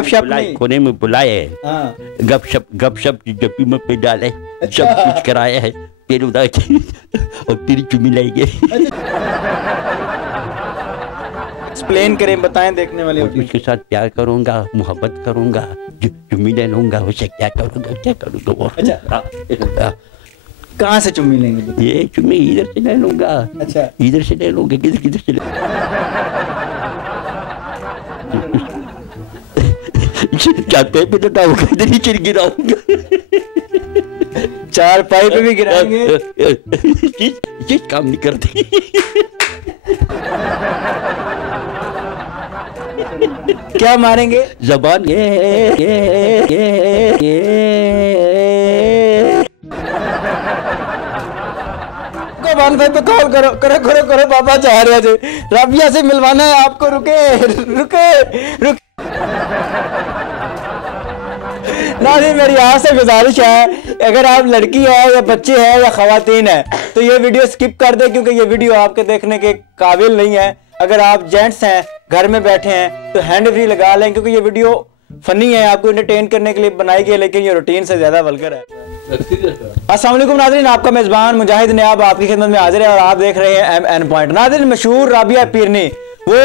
गपशप नहीं, कोने में बुलाए, हाँ गपशप जब में पे डाले, सब कुछ कराया है, फिर उधर और तेरी चुम्मी लाएंगे। एक्सप्लेन करें, बताएं देखने वाले। उसके साथ प्यार करूंगा, मोहब्बत करूंगा, चुम्मी ले लूंगा, उसे क्या करूंगा वो। अच्छा कहाँ से चुम्मी लेंगे? ये चुम्मी इधर से ले लूंगा। अच्छा इधर से ले लूंगा, किधर से ले चाहते पे तो इधर ही चिर गिराऊंगा, चार पाई पे भी गिराएंगे। चीज काम नहीं करती। क्या मारेंगे? जबान वन भाई पे कॉल करो करो करो करो, पापा चाह रहे थे राबिया से मिलवाना है आपको। रुके रुके नाज़रीन, मेरी आपसे गुजारिश है, अगर आप लड़की है या बच्चे हैं या खवातीन है तो ये वीडियो स्किप कर दे, क्योंकि ये वीडियो आपके देखने के काबिल नहीं है। अगर आप जेंट्स हैं, घर में बैठे हैं तो हैंड फ्री लगा लें, क्योंकि ये वीडियो फनी है, आपको एंटरटेन करने के लिए बनाई गई है, लेकिन ये रूटीन से ज्यादा वल्गर है। अस्सलाम वालेकुम नाज़रीन, आपका मेजबान मुजाहिद नयाब आपकी खिदमत में हाजिर है और आप देख रहे हैं MN पॉइंट। नाज़रीन, मशहूर राबिया पीरनी, वो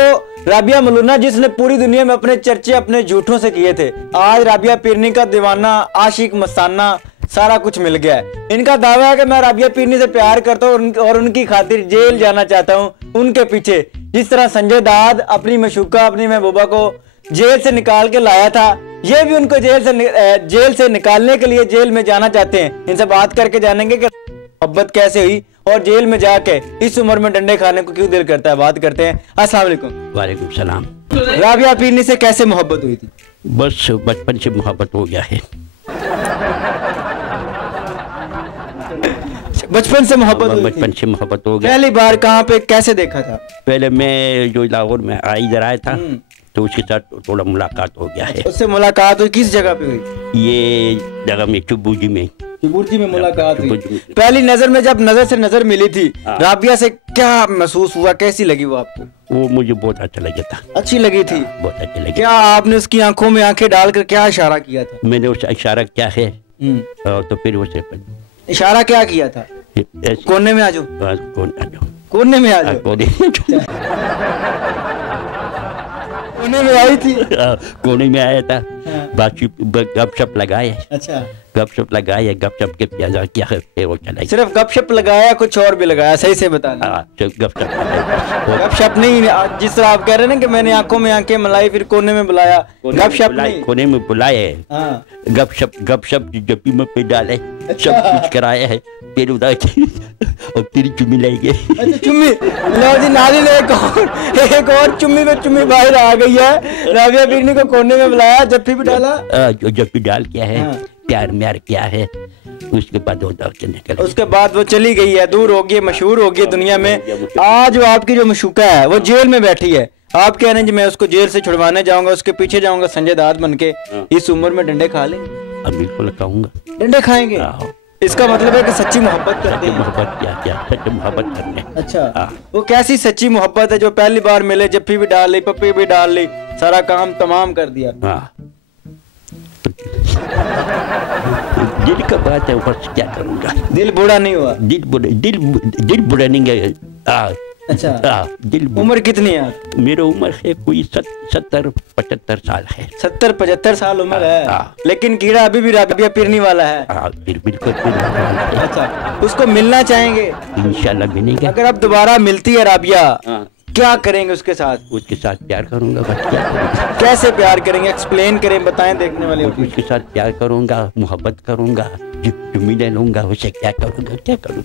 राबिया मलूना जिसने पूरी दुनिया में अपने चर्चे अपने झूठों से किए थे, आज राबिया पीरनी का दीवाना, आशिक, मस्ताना सारा कुछ मिल गया है। इनका दावा है कि मैं राबिया पीरनी से प्यार करता हूँ और उनकी खातिर जेल जाना चाहता हूँ। उनके पीछे जिस तरह संजय दाद अपनी मशूका, अपनी महबूबा को जेल से निकाल के लाया था, ये भी उनको जेल से निकालने के लिए जेल में जाना चाहते हैं। इनसे बात करके जानेंगे कि मोहब्बत कैसे हुई और जेल में जाके इस उम्र में डंडे खाने को क्यों दिल करता है। बात करते हैं। अस्सलाम वालेकुम। वालेकुम सलाम। राबिया पीरनी से कैसे मोहब्बत हुई थी? बस बचपन से मोहब्बत हो गया है। बचपन से मोहब्बत हो गया। पहली बार कहाँ पे कैसे देखा था? पहले मैं जो लाहौर में इधर आया था तो उसके साथ थोड़ा मुलाकात हो गया है। उससे मुलाकात हुई? किस जगह पे हुई? ये जगह में चुबूजी में मुलाकात हुई। पहली नजर में जब नजर से नजर मिली थी, राबिया से क्या महसूस हुआ, कैसी लगी वो आपको? वो मुझे बहुत अच्छा लगा था। अच्छी लगी थी? बहुत अच्छी लगी। क्या आपने उसकी आंखों में आंखें डालकर क्या इशारा किया था? मैंने उसे इशारा क्या है तो फिर उसे इशारा क्या किया था? कोने में आ जाओ, कोने में आ जाओ। कोने में आई थी? कोने में आया था। बातचीत गपशप लगाए। अच्छा गपशप लगाए, गपशप के प्याजा क्या है वो चलाई। सिर्फ गपशप लगाया, कुछ और भी लगाया? सही से बताना। गपशप नहीं, जिस तरह आप कह रहे हैं ना कि मैंने आंखों में आंखें मिलाई फिर कोने में बुलाया, गपशप नहीं। कोने में बुलाए, गपशप जब में पे डाले, सब कुछ कराया है, फिर उधर और तेरी चुम्मी लाएंगे। अच्छा चुम्मी लो जी। नाज़रीन, एक और चुम्मी पे चुम्मी बाहर आ गई है। राबिया पीरनी को कोने में बुलाया, जफ्फी भी डाला, जफ्फी डाल क्या है, प्यार म्यार क्या है, उसके बाद उसके बाद वो चली गई है, दूर हो गई, मशहूर हो गई दुनिया में। आज वो आपकी जो मशूका है वो जेल में बैठी है। आप कह रहे हैं मैं उसको जेल से छुड़वाने जाऊंगा, उसके पीछे जाऊंगा संजय दाद बन के। इस उम्र में डंडे खा लेंगे? बिल्कुल खाऊंगा। डंडे खाएंगे? इसका मतलब है कि सच्ची मोहब्बत करते हैं। मोहब्बत क्या सच्ची मोहब्बत करने। अच्छा वो कैसी सच्ची मोहब्बत है जो पहली बार मिले, जफ्फी भी डाल ली, पप्पी भी डाल ली, सारा काम तमाम कर दिया? दिल का बात है, बस क्या करूंगा। दिल बुरा नहीं हुआ? दिल बुरा नहीं है। अच्छा उम्र कितनी है? मेरी उम्र है कोई 70-75 साल है। 70-75 साल उम्र है, लेकिन कीड़ा अभी भी राबिया पीरनी वाला है। बिल्कुल। अच्छा उसको मिलना चाहेंगे? इंशाल्लाह मिलेंगे। अगर अब दोबारा मिलती है राबिया, क्या करेंगे उसके साथ? उसके साथ प्यार करूंगा, बस क्या करूंगा। कैसे प्यार करेंगे, एक्सप्लेन करें, बताएं देखने वाले। उसके साथ प्यार करूंगा, मोहब्बत करूंगा, चुम्मी ले लूंगा, उसे क्या करूंगा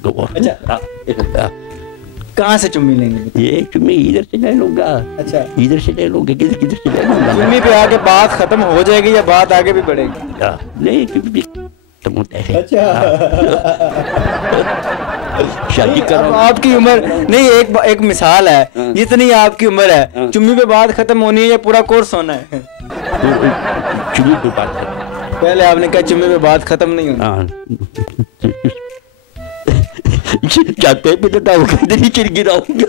वो। अच्छा कहाँ से चुम्मी लेंगे? ये चुम्मी इधर से ले लूंगा। अच्छा इधर से ले लूंगा, किधर से ले लूंगा। चुम्मी पे आके बात खत्म हो जाएगी या बात आगे भी बढ़ेगी? नहीं चुम्मी खत्म होता है। अच्छा शादी करो। आपकी उम्र नहीं, एक मिसाल है, जितनी आपकी उम्र है चुम्मी पे बात खत्म होनी है या पूरा कोर्स होना है? चुम्मी पे बात पहले आपने कहा चुम्मी पे बात खत्म नहीं होनी। चाहते पे तो ही चिर गिराऊंगा,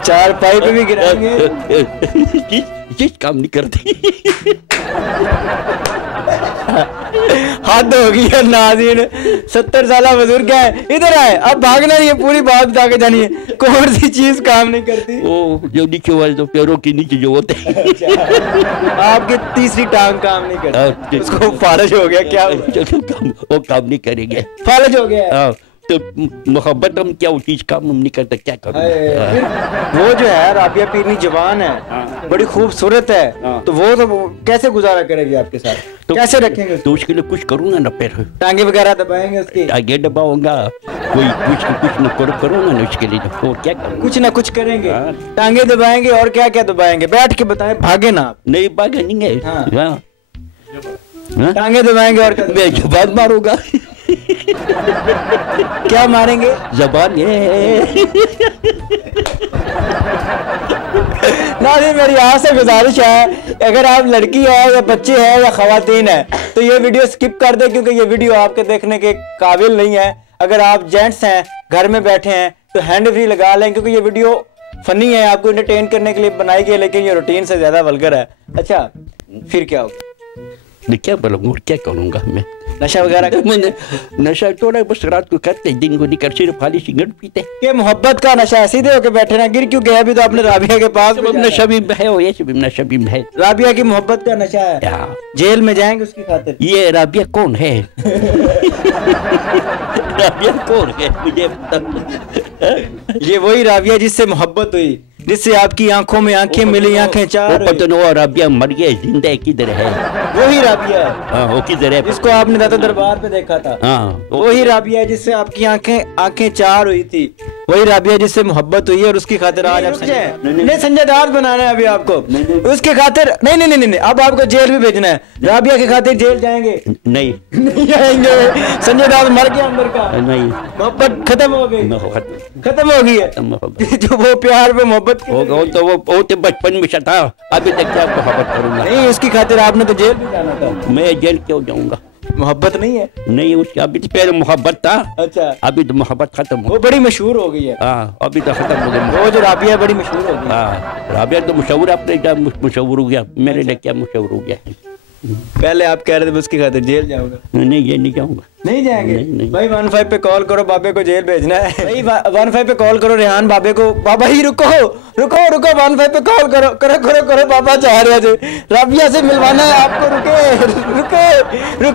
चार पाई पे भी गिराएंगे। चीज काम नहीं करती। हद हो गई है नाज़रीन, 70 साल बुजुर्ग है, इधर आए, अब भागना नहीं है, पूरी बात बता के जानी है कौन सी चीज काम नहीं करती। वो जो नीचे वाले तो पैरों के नीचे जो होते हैं। आपकी तीसरी टांग काम नहीं करती, उसको फालज हो गया क्या? वो काम नहीं करेंगे, फालज हो गया। तो मोहब्बत हम क्या वो चीज काम हम नहीं करते, क्या करूं? वो जो है राबिया पीरनी जवान है, बड़ी खूबसूरत है, तो वो तो कैसे गुजारा करेगी आपके साथ? तो कैसे रखेंगे? तो उसके लिए कुछ करूंगा ना, फिर टांगे वगैरह दबाएंगे उसकी? टांगे दबाऊंगा, कोई कुछ न करूंगा ना उसके लिए, तो क्या करूंगा? कुछ ना कुछ करेंगे, टांगे दबाएंगे और क्या क्या दबाएंगे? बैठ के बताएं, भागे ना आप। नहीं भागे नहीं है। टांगे दबाएंगे और मैं जबान मारूंगा। क्या मारेंगे? जबान ये। नाज़रीन मेरी आपसे गुजारिश है, अगर आप लड़की है या बच्चे है या खवातीन है तो ये वीडियो स्किप कर दे, क्योंकि ये वीडियो आपके देखने के काबिल नहीं है। अगर आप जेंट्स हैं, घर में बैठे हैं, तो हैंड फ्री लगा लें, क्योंकि ये वीडियो फनी है, आपको एंटरटेन करने के लिए बनाई गई है, लेकिन ये रूटीन से ज्यादा वल्गर है। अच्छा फिर क्या होगा? क्या बोलूंगा, क्या करूंगा मैं? नशा वगैरह? मैंने नशा थोड़ा बस रात को करते, दिन को नहीं कर, सिर्फ खाली सिगरेट पीते। ये मोहब्बत का नशा है, सीधे होके बैठे ना, गिर क्यों गया? अभी तो आपने राबिया के पास नशा भी है, ये सब नशा भी है। राबिया की मोहब्बत का नशा है, जेल में जाएंगे उसकी खातिर। ये राबिया कौन है? राबिया कौन है मुझे बता। ये वही राबिया जिससे मोहब्बत हुई, जिससे आपकी आंखों में आंखें मिली, आंखें चार। वो राबिया मर गया, जिंदा किधर है? वही राबिया है। हाँ, वो किधर है? जिसको आपने दादा दरबार पे देखा था। हाँ, वही राबिया जिससे आपकी आंखें चार हुई थी, वही राबिया जिससे मोहब्बत हुई है, और उसकी खातिर आज आप नहीं संजय दास बनाना है अभी आपको, उसके खातिर नहीं, अब आपको जेल भी भेजना है। राबिया के खातिर जेल जाएंगे? नहीं जाएंगे। संजय दास मर गया अंदर का? नहीं, मोहब्बत खत्म हो गई, खत्म हो गई है। जो वो प्यार पे मोहब्बत होगा तो वो तो बचपन में था, अभी तक क्या मोहब्बत करूंगा? नहीं, उसकी खातिर आपने तो जेल भी जाना था। मैं जेल क्यों जाऊंगा? मोहब्बत नहीं है? नहीं, उसकी अभी तो पहले मोहब्बत था। अच्छा, अभी तो मोहब्बत खत्म हो, वो बड़ी मशहूर हो गई है। हाँ, अभी तो खत्म हो गई। वो जो राबिया बड़ी मशहूर हो गई। हाँ, राबिया तो मशहूर, अपने मशहूर हो गया, मेरे लिए क्या मशहूर हो गया? पहले आप कह रहे थे उसकी खातिर जेल जाऊंगा। नहीं, ये नहीं जाऊंगा। नहीं जाएंगे? नहीं। भाई 15 पे कॉल करो, बाबे को जेल भेजना है। भाई 15 पे कॉल करो रेहान बाबे को। बाबा ही रुको 15 पे कॉल करो बाबा चाह रहे थे राबिया से मिलवाना है आपको। रुके